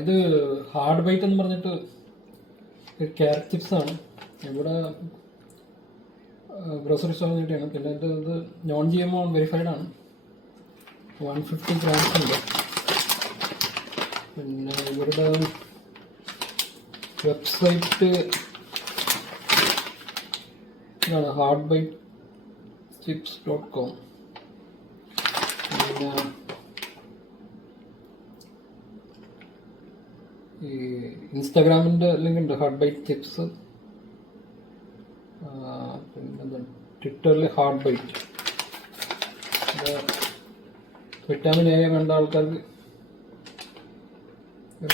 ഇത് hard byte എന്ന് പറഞ്ഞിട്ട് ക്യാരറ്റ് ചിപ്സ് ആണ്. ഇവിടെ ഗ്രോസറി സ്റ്റോറിൽ കിട്ടിയാണ്. പിന്നെ ഇത് നോൺ GMO വെരിഫൈഡ് ആണ്. 150 grams ഉണ്ട്. പിന്നെ ഇവരുടെ വെബ്സൈറ്റ് ഇതാണ് hardbitechips.com. പിന്നെ ഈ ഇൻസ്റ്റാഗ്രാമിൻ്റെ ലിങ്ക് ഉണ്ട്, ഹാർഡ് ബൈറ്റ് ചിപ്സ്. പിന്നെ ട്വിറ്ററിൽ ഹാർഡ് ബൈറ്റ്. വിറ്റാമിൻ എ വേണ്ട ആൾക്കാർക്ക്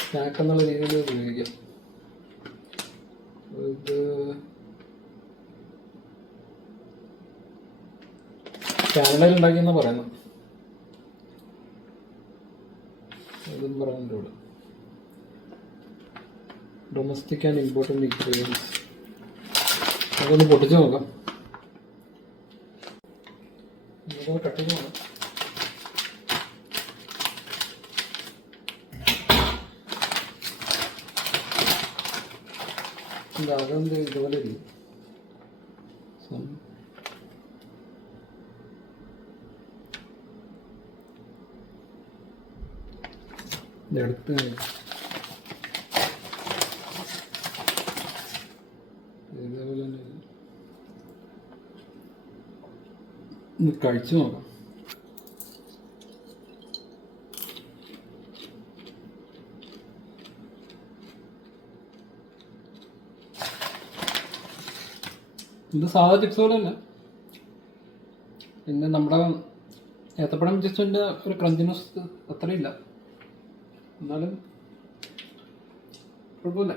സ്നാക്ക് എന്നുള്ള രീതിയിൽ ഉപയോഗിക്കാം. ഇത് കാനഡയിൽ ഉണ്ടാക്കിയെന്നാണ് പറയുന്നത്. ഇതും പറയുന്നുണ്ട് ഇവിടെ. Domestic and important ingredients. അതൊന്ന് പൊട്ടിച്ച് നോക്കാം. കട്ട് ചെയ്ത് നോക്കാം. അതെന്ത് ഇതുപോലെ ഇരിക്കും. ഇതെടുത്ത് ഇതേപോലെ തന്നെ കഴിച്ചു നോക്കാം. ഇത് സാധാ ചിപ്സ് പോലെ തന്നെ. പിന്നെ നമ്മുടെ ഏത്തപ്പഴം ചിപ്സിൻ്റെ ഒരു ക്രഞ്ചിനെസ് അത്രയില്ല, എന്നാലും കുഴപ്പമില്ല.